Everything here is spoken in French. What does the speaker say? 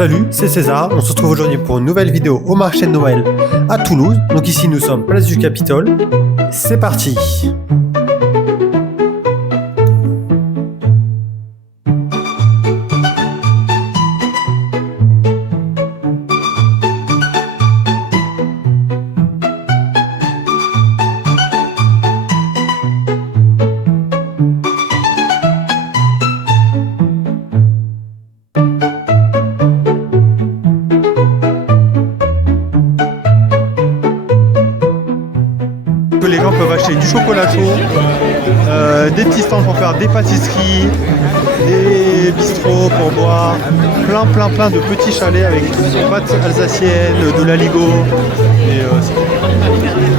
Salut, c'est César, on se retrouve aujourd'hui pour une nouvelle vidéo au marché de Noël à Toulouse. Donc ici nous sommes place du Capitole. C'est parti. Que les gens peuvent acheter du chocolat chaud, des petits stands pour faire des pâtisseries, des bistrots pour boire, plein de petits chalets avec des pâtes alsaciennes, de l'aligot et c'est tout.